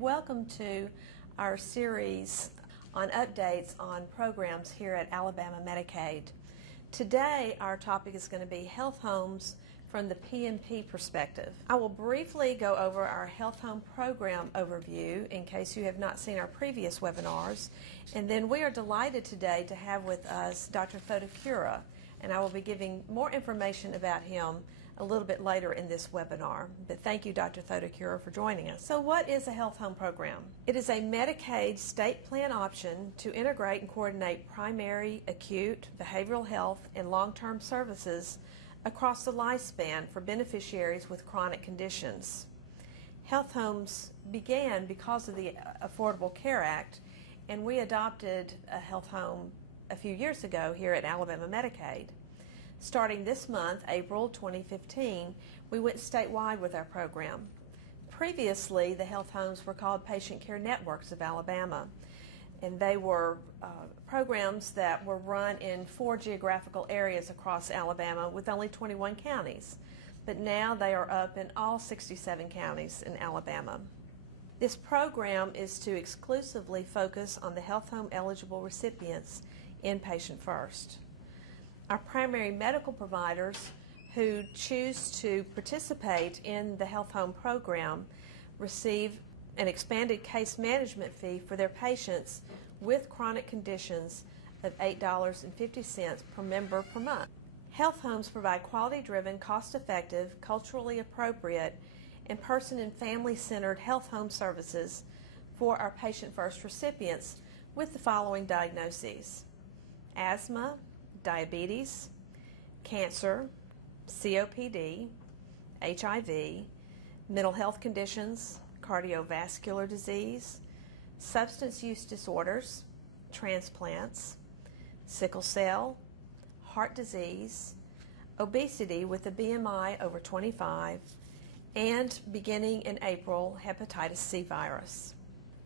Welcome to our series on updates on programs here at Alabama Medicaid. Today our topic is going to be health homes from the PMP perspective. I will briefly go over our health home program overview in case you have not seen our previous webinars, and then we are delighted today to have with us Dr. Sakura, and I will be giving more information about him a little bit later in this webinar. But thank you, Dr. Sakura, for joining us. So what is a health home program? It is a Medicaid state plan option to integrate and coordinate primary, acute, behavioral health, and long-term services across the lifespan for beneficiaries with chronic conditions. Health homes began because of the Affordable Care Act, and we adopted a health home a few years ago here at Alabama Medicaid. Starting this month, April 2015, we went statewide with our program. Previously, the health homes were called Patient Care Networks of Alabama, and they were programs that were run in 4 geographical areas across Alabama with only 21 counties, but now they are up in all 67 counties in Alabama. This program is to exclusively focus on the health home eligible recipients in Patient First. Our primary medical providers who choose to participate in the health home program receive an expanded case management fee for their patients with chronic conditions of $8.50 per member per month. Health homes provide quality-driven, cost-effective, culturally appropriate, and person and family-centered health home services for our Patient First recipients with the following diagnoses: asthma, diabetes, cancer, COPD, HIV, mental health conditions, cardiovascular disease, substance use disorders, transplants, sickle cell, heart disease, obesity with a BMI over 25, and beginning in April, hepatitis C virus.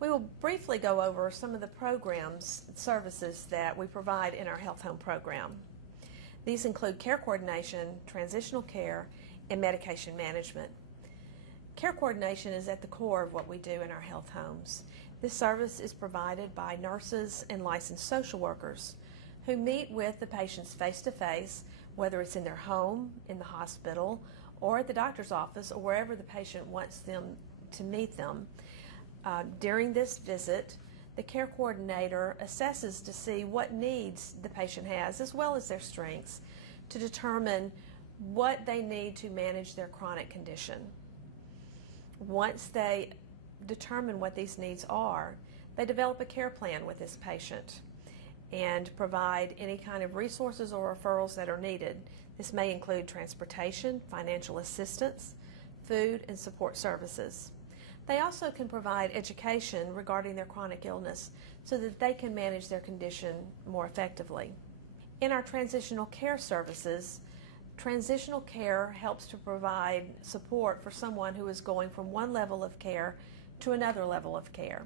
We will briefly go over some of the programs and services that we provide in our health home program. These include care coordination, transitional care, and medication management. Care coordination is at the core of what we do in our health homes. This service is provided by nurses and licensed social workers who meet with the patients face-to-face, whether it's in their home, in the hospital, or at the doctor's office, or wherever the patient wants them to meet them. During this visit, the care coordinator assesses to see what needs the patient has, as well as their strengths, to determine what they need to manage their chronic condition. Once they determine what these needs are, they develop a care plan with this patient and provide any kind of resources or referrals that are needed. This may include transportation, financial assistance, food, and support services. They also can provide education regarding their chronic illness so that they can manage their condition more effectively. In our transitional care services, transitional care helps to provide support for someone who is going from one level of care to another level of care.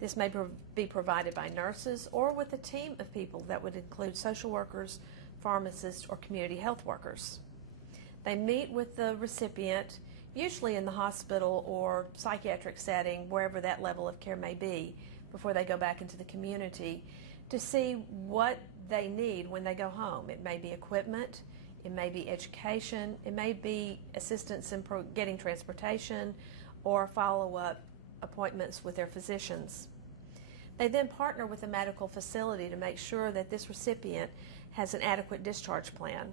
This may be provided by nurses or with a team of people that would include social workers, pharmacists, or community health workers. They meet with the recipient, usually in the hospital or psychiatric setting, wherever that level of care may be, before they go back into the community, to see what they need when they go home. It may be equipment, it may be education, it may be assistance in getting transportation, or follow-up appointments with their physicians. They then partner with the medical facility to make sure that this recipient has an adequate discharge plan.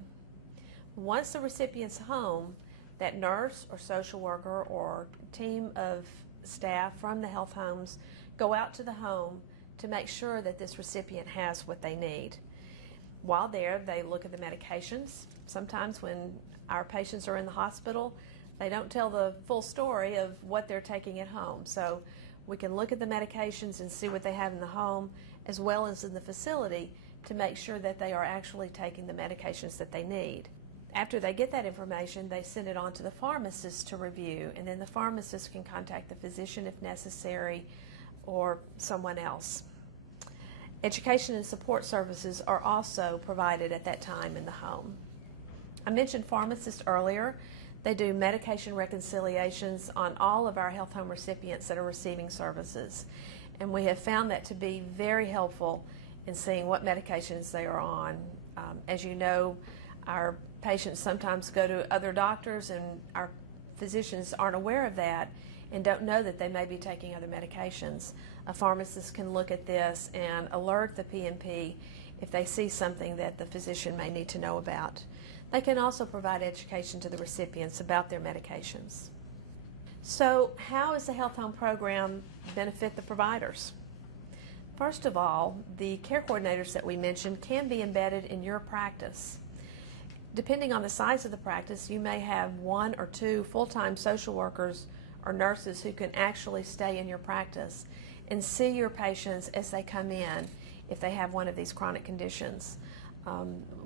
Once the recipient's home, that nurse or social worker or team of staff from the health homes go out to the home to make sure that this recipient has what they need. While there, they look at the medications. Sometimes when our patients are in the hospital, they don't tell the full story of what they're taking at home. So we can look at the medications and see what they have in the home as well as in the facility to make sure that they are actually taking the medications that they need. After they get that information, they send it on to the pharmacist to review, and then the pharmacist can contact the physician if necessary or someone else. Education and support services are also provided at that time in the home. I mentioned pharmacists earlier. They do medication reconciliations on all of our health home recipients that are receiving services. And we have found that to be very helpful in seeing what medications they are on. As you know, our patients sometimes go to other doctors and our physicians aren't aware of that and don't know that they may be taking other medications. A pharmacist can look at this and alert the PMP if they see something that the physician may need to know about. They can also provide education to the recipients about their medications. So how does the health home program benefit the providers? First of all, the care coordinators that we mentioned can be embedded in your practice. Depending on the size of the practice, you may have 1 or 2 full-time social workers or nurses who can actually stay in your practice and see your patients as they come in if they have one of these chronic conditions.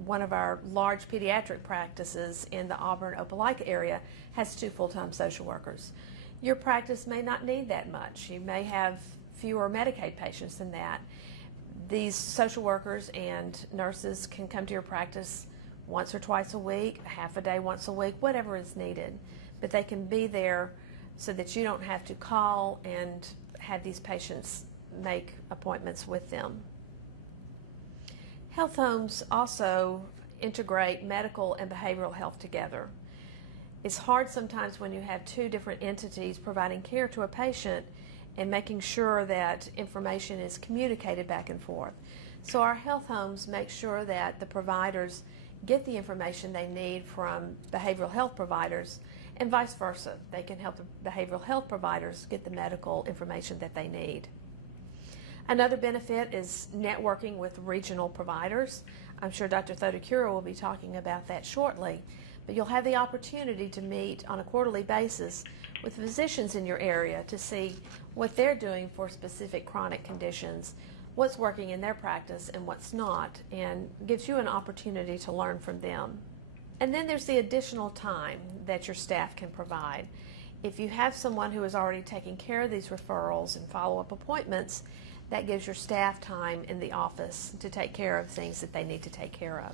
One of our large pediatric practices in the Auburn-Opelika area has 2 full-time social workers. Your practice may not need that much. You may have fewer Medicaid patients than that. These social workers and nurses can come to your practice once or twice a week, half a day, once a week, whatever is needed. But they can be there so that you don't have to call and have these patients make appointments with them. Health homes also integrate medical and behavioral health together. It's hard sometimes when you have 2 different entities providing care to a patient and making sure that information is communicated back and forth. So our health homes make sure that the providers get the information they need from behavioral health providers and vice versa. They can help the behavioral health providers get the medical information that they need. Another benefit is networking with regional providers. I'm sure Dr. Thotakura will be talking about that shortly, but you'll have the opportunity to meet on a quarterly basis with physicians in your area to see what they're doing for specific chronic conditions, what's working in their practice and what's not, and gives you an opportunity to learn from them. And then there's the additional time that your staff can provide. If you have someone who is already taking care of these referrals and follow-up appointments, that gives your staff time in the office to take care of things that they need to take care of.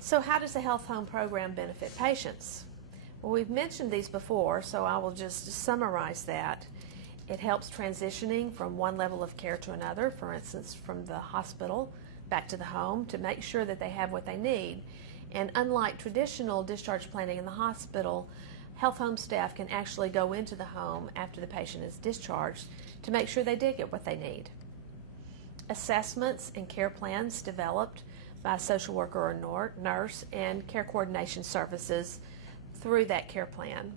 So how does the health home program benefit patients? Well, we've mentioned these before, so I will just summarize that. It helps transitioning from one level of care to another, for instance, from the hospital back to the home, to make sure that they have what they need. And unlike traditional discharge planning in the hospital, health home staff can actually go into the home after the patient is discharged to make sure they did get what they need. Assessments and care plans developed by a social worker or nurse, and care coordination services through that care plan.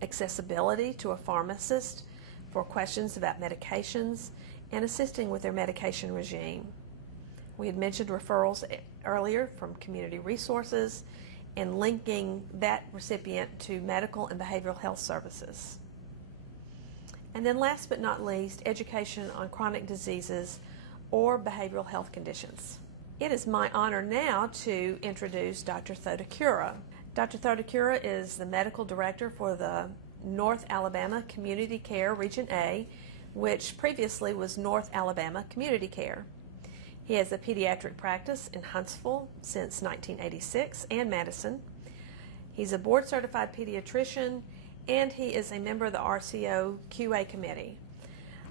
Accessibility to a pharmacist for questions about medications and assisting with their medication regime. We had mentioned referrals earlier from community resources and linking that recipient to medical and behavioral health services. And then last but not least, education on chronic diseases or behavioral health conditions. It is my honor now to introduce Dr. Thotakura. Dr. Thotakura is the medical director for the North Alabama Community Care Region A, which previously was North Alabama Community Care. He has a pediatric practice in Huntsville since 1986 and Madison. He's a board-certified pediatrician, and he is a member of the RCO QA committee.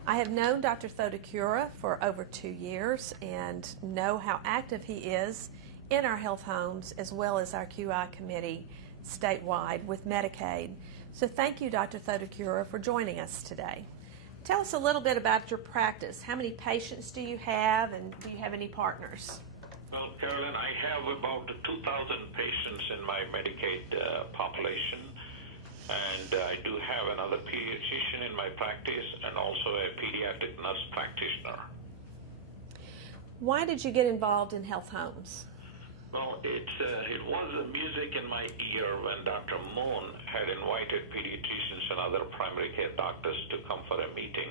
I have known Dr. Thotakura for over 2 years and know how active he is in our health homes as well as our QI committee statewide with Medicaid. So thank you, Dr. Thotakura, for joining us today. Tell us a little bit about your practice. How many patients do you have, and do you have any partners? Well, Carolyn, I have about 2,000 patients in my Medicaid population, and I do have another pediatrician in my practice and also a pediatric nurse practitioner. Why did you get involved in health homes? Well, it was the music in my ear when Dr. Moon had invited pediatricians and other primary care doctors to come for a meeting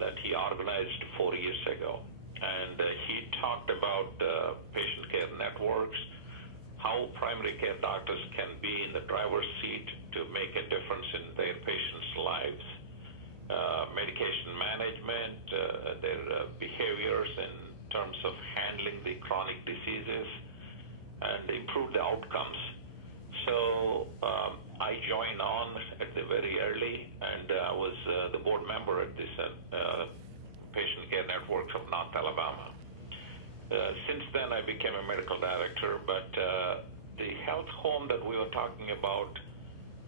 that he organized 4 years ago. And he talked about patient care networks, how primary care doctors can be in the driver's seat to make a difference in their patients' lives, medication management, their behaviors in terms of handling the chronic diseases, and improve the outcomes. So I joined on at the very early, and I was the board member at this Patient Care Networks of North Alabama. Since then, I became a medical director, but the health home that we were talking about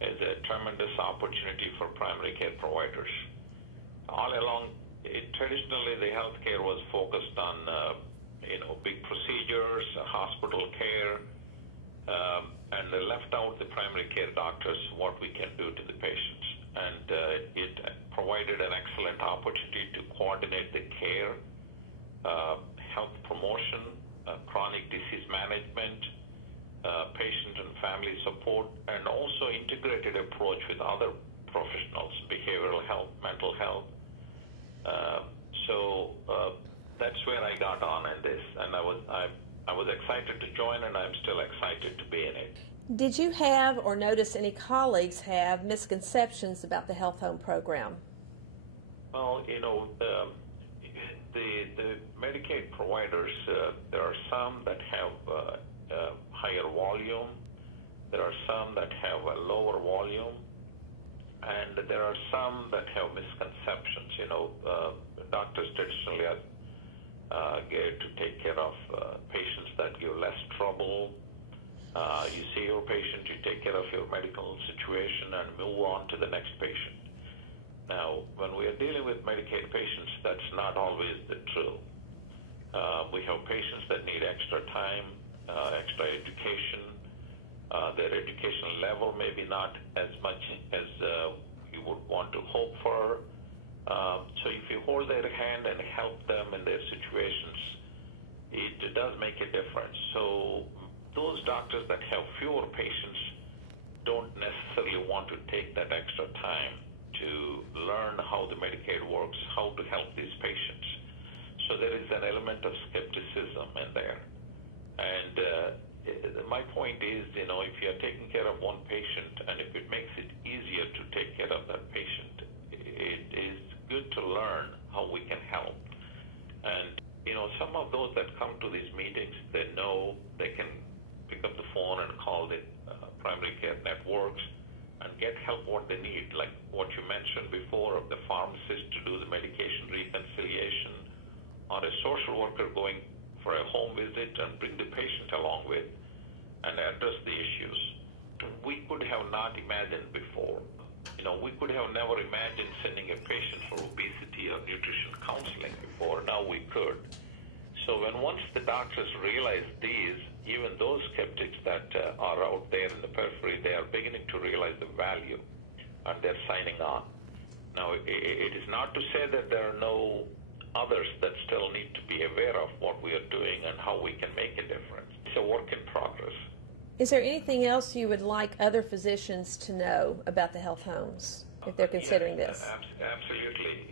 is a tremendous opportunity for primary care providers. All along, traditionally, the healthcare was focused on, big procedures, hospital care, and they left out the primary care doctors, what we can do to the patients. And it provided an excellent opportunity to coordinate the care, health promotion, chronic disease management, patient and family support, and also integrated approach with other professionals, behavioral health, mental health. So that's where I got on in this, and I was excited to join, and I'm still excited to be in it. Did you have or notice any colleagues have misconceptions about the health home program? Well, the Medicaid providers, there are some that have higher volume, there are some that have a lower volume, and there are some that have misconceptions. Doctors traditionally are geared to take care of patients that give less trouble. You see your patient, you take care of your medical situation and move on to the next patient. Now, when we are dealing with Medicaid patients, that's not always the true. We have patients that need extra time, extra education. Their educational level maybe not as much as you would want to hope for. So if you hold their hand and help them in their situations, it does make a difference. So those doctors that have fewer patients don't necessarily want to take that extra time to learn how the Medicaid works, how to help these patients. So there is an element of skepticism in there. And my point is, if you're taking care of one patient and if it makes it easier to take care of that patient, it is good to learn how we can help. And, some of those that come to these meetings, they know they can pick up the phone and call the primary care networks and get help what they need, like what you mentioned before of the pharmacist to do the medication reconciliation, or a social worker going for a home visit and bring the patient along with and address the issues. We could have not imagined before. We could have never imagined sending a patient for obesity or nutrition counseling before. Now we could. So once the doctors realize these, even those skeptics that are out there in the periphery, they are beginning to realize the value, and they're signing on. Now, it is not to say that there are no others that still need to be aware of what we are doing and how we can make a difference. It's a work in progress. Is there anything else you would like other physicians to know about the health homes if they're considering this? Absolutely.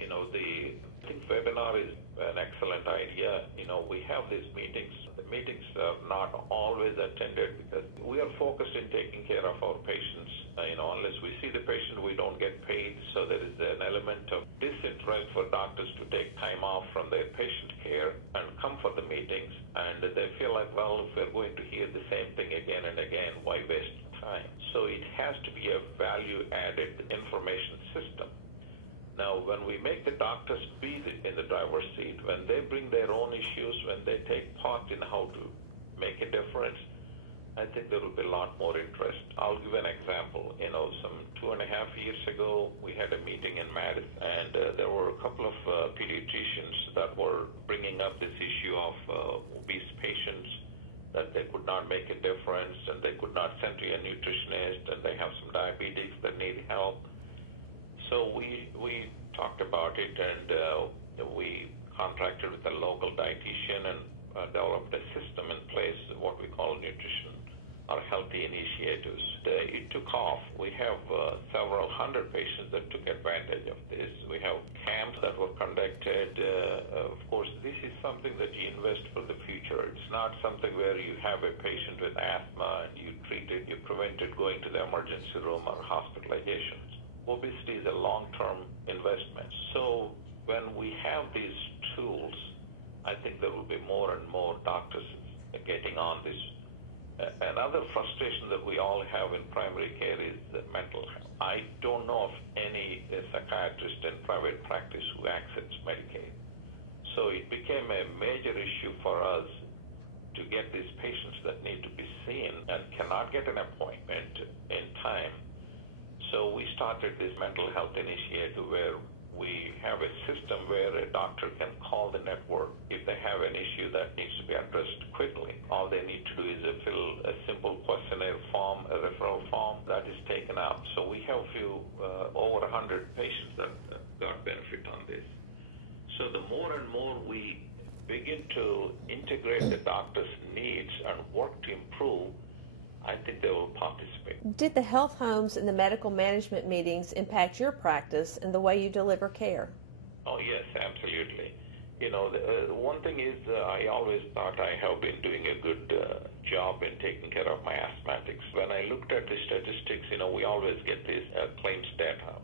I think webinar is an excellent idea. We have these meetings. The meetings are not always attended because we are focused in taking care of our patients. Unless we see the patient, we don't get paid. So there is an element of disinterest for doctors to take time off from their patient care and come for the meetings. And they feel like, well, if we're going to hear the same thing again and again, why waste time? So it has to be a value-added information system. Now, when we make the doctors be in the driver's seat, when they bring their own issues, when they take part in how to make a difference, I think there will be a lot more interest. I'll give an example. Some 2.5 years ago, we had a meeting in Madison, and there were a couple of pediatricians that were bringing up this issue of obese patients, that they could not make a difference, and they could not send to a nutritionist, and they have some diabetes that need help. So we talked about it, and we contracted with a local dietitian and developed a system in place, what we call nutrition or healthy initiatives. It took off. We have several hundred patients that took advantage of this. We have camps that were conducted. Of course, this is something that you invest for the future. It's not something where you have a patient with asthma and you treat it, you prevent it going to the emergency room or hospitalizations. Obesity is a long-term investment. So when we have these tools, I think there will be more and more doctors getting on this Another frustration that we all have in primary care is the mental health. I don't know of any psychiatrist in private practice who accepts Medicaid. So it became a major issue for us to get these patients that need to be seen and cannot get an appointment in time. So we started this mental health initiative where we have a system where a doctor can call the network if they have an issue that needs to be addressed quickly. All they need to do is fill a simple questionnaire form, a referral form that is taken up. So we have over 100 patients that got benefit on this. So the more and more we begin to integrate the doctor's needs and work to improve, I think they will participate. Did the health homes and the medical management meetings impact your practice and the way you deliver care? Oh, yes, absolutely. The one thing is I always thought I have been doing a good job in taking care of my asthmatics. When I looked at the statistics, we always get this claims data.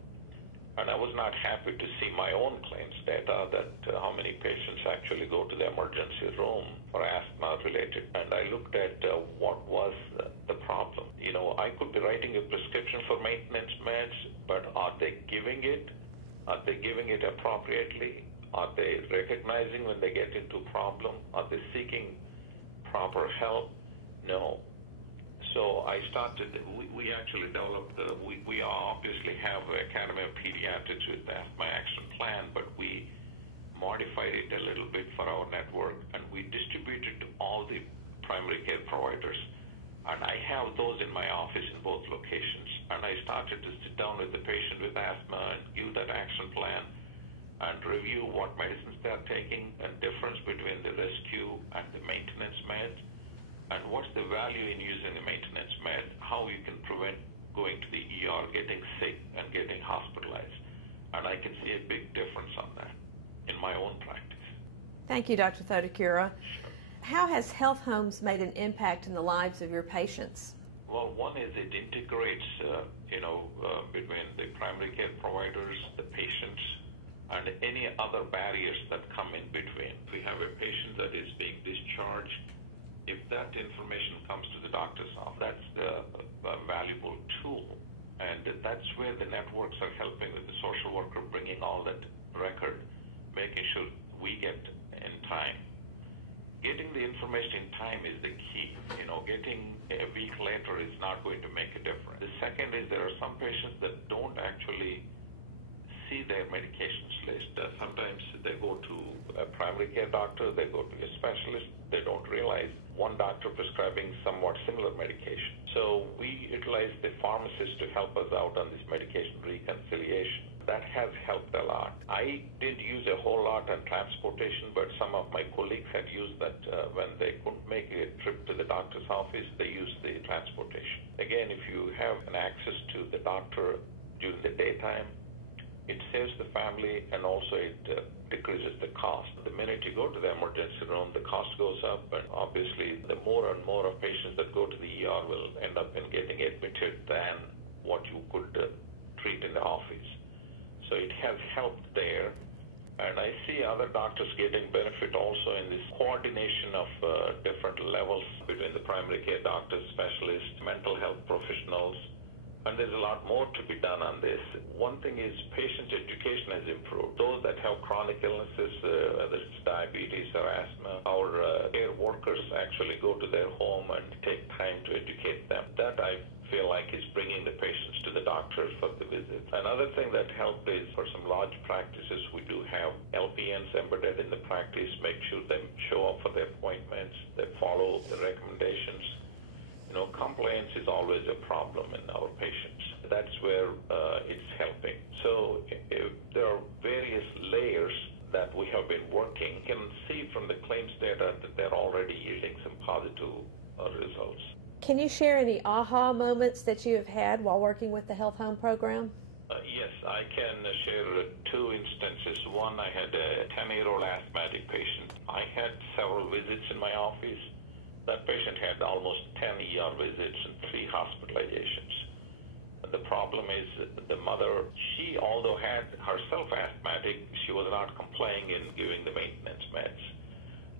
And I was not happy to see my own claims data that how many patients actually go to the emergency room for asthma related. And I looked at what was the problem. I could be writing a prescription for maintenance meds, but are they giving it? Are they giving it appropriately? Are they recognizing when they get into problem? Are they seeking proper help? No. So I started, we actually developed, we obviously have the Academy of Pediatrics with the Asthma Action Plan, but we modified it a little bit for our network, and we distributed to all the primary care providers. And I have those in my office in both locations. And I started to sit down with the patient with asthma and give that action plan and review what medicines they are taking and difference between the rescue and the maintenance meds. And what's the value in using the maintenance med, how you can prevent going to the ER, getting sick, and getting hospitalized. And I can see a big difference on that in my own practice. Thank you, Dr. Thotakura. How has health homes made an impact in the lives of your patients? Well, one is it integrates, between the primary care providers, the patients, and any other barriers that come in between. If we have a patient that is being discharged, if that information comes to the doctor's office, that's a valuable tool. And that's where the networks are helping with the social worker bringing all that record, making sure we get in time. Getting the information in time is the key. Getting a week later is not going to make a difference. The second is there are some patients that don't actually see their medications list. Sometimes they go to a primary care doctor, they go to a specialist, they don't realize one doctor prescribing somewhat similar medication. So we utilize the pharmacist to help us out on this medication reconciliation. That has helped a lot. I didn't use a whole lot on transportation, but some of my colleagues had used that when they couldn't make a trip to the doctor's office, they used the transportation. Again, if you have an access to the doctor during the daytime, it saves the family and also it decreases the cost. The minute you go to the emergency room, the cost goes up, and obviously the more and more of patients that go to the ER will end up in getting admitted than what you could treat in the office. So it has helped there. And I see other doctors getting benefit also in this coordination of different levels between the primary care doctors, specialists, mental health professionals. And there's a lot more to be done on this. One thing is patient education has improved. Those that have chronic illnesses, whether it's diabetes or asthma, our care workers actually go to their home and take time to educate them. That I feel like is bringing the patients to the doctors for the visit. Another thing that helped is for some large practices, we do have LPNs embedded in the practice, make sure they show up for their appointments, they follow the recommendations. Compliance is always a problem in our patients. That's where it's helping. So there are various layers that we have been working. You can see from the claims data that they're already yielding some positive results. Can you share any aha moments that you have had while working with the health home program? Yes, I can share two instances. One, I had a 10-year-old asthmatic patient. I had several visits in my office. That patient had almost 10 ER visits and 3 hospitalizations. The problem is the mother, she, although had herself asthmatic, she was not complying in giving the maintenance meds.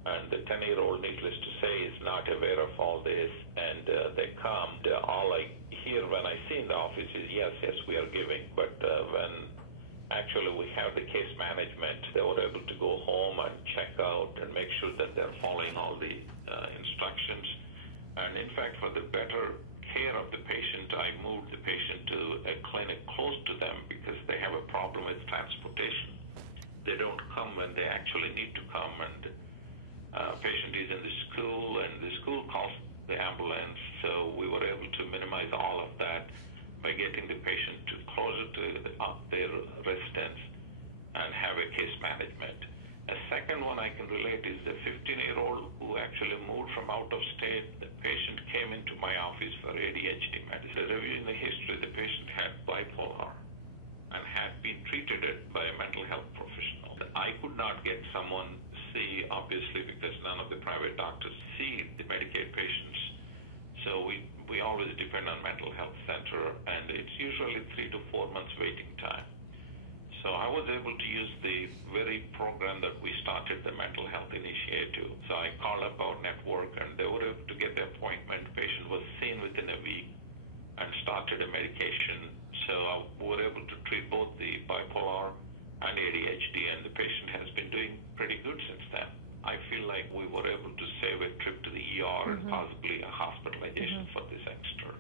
And the 10-year-old, needless to say, is not aware of all this, and they come. All I hear when I see in the office is, yes, we are giving. But when actually we have the case management, they were able to go home and check out and make sure that they're following all the instructions. And in fact, for the better care of the patient, I moved the patient to a clinic close to them because they have a problem with transportation. They don't come when they actually need to come, and patient is in the school, and the school calls the ambulance. So we were able to minimize all of that by getting the patient closer to their residence and have a case management. A second one I can relate is the 15-year-old who actually moved from out of state. The patient came into my office for ADHD medicine. Reviewing the history, the patient had bipolar and had been treated by a mental health professional. I could not get someone see, obviously, because none of the private doctors see the Medicaid patients. So we always depend on mental health center, and it's usually 3 to 4 months waiting time. So I was able to use the very program that we started, the Mental Health Initiative. So I called up our network, and they were able to get the appointment. The patient was seen within a week and started a medication. So we were able to treat both the bipolar and ADHD, and the patient has been doing pretty good since then. I feel like we were able to save a trip to the ER and possibly a hospitalization for this youngster.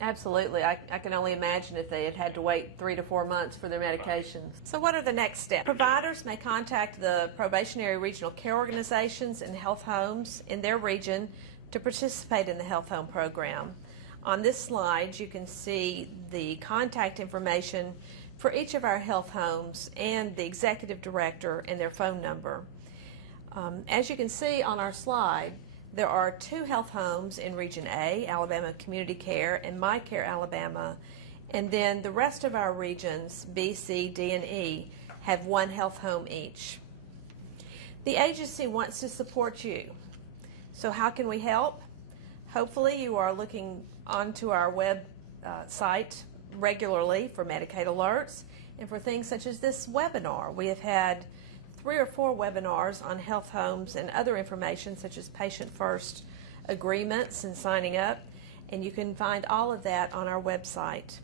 Absolutely. I can only imagine if they had had to wait 3 to 4 months for their medications. So what are the next steps? Providers may contact the probationary regional care organizations and health homes in their region to participate in the health home program. On this slide, you can see the contact information for each of our health homes and the executive director and their phone number. As you can see on our slide, there are 2 health homes in Region A, Alabama Community Care and My Care Alabama, and then the rest of our regions, B, C, D, and E, have 1 health home each. The agency wants to support you. So how can we help? Hopefully you are looking onto our web site regularly for Medicaid alerts and for things such as this webinar. We have had 3 or 4 webinars on health homes and other information such as patient first agreements and signing up, and you can find all of that on our website.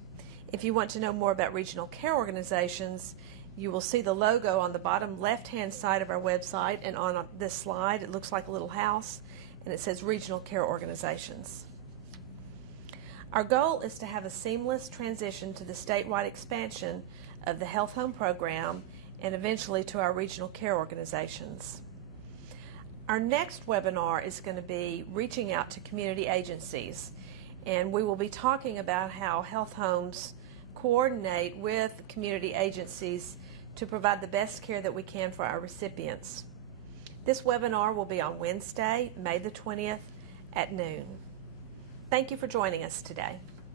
If you want to know more about regional care organizations, you will see the logo on the bottom left-hand side of our website, and on this slide it looks like a little house and it says regional care organizations. Our goal is to have a seamless transition to the statewide expansion of the health home program and eventually to our regional care organizations. Our next webinar is going to be reaching out to community agencies, and we will be talking about how health homes coordinate with community agencies to provide the best care that we can for our recipients. This webinar will be on Wednesday, May the 20th at noon. Thank you for joining us today.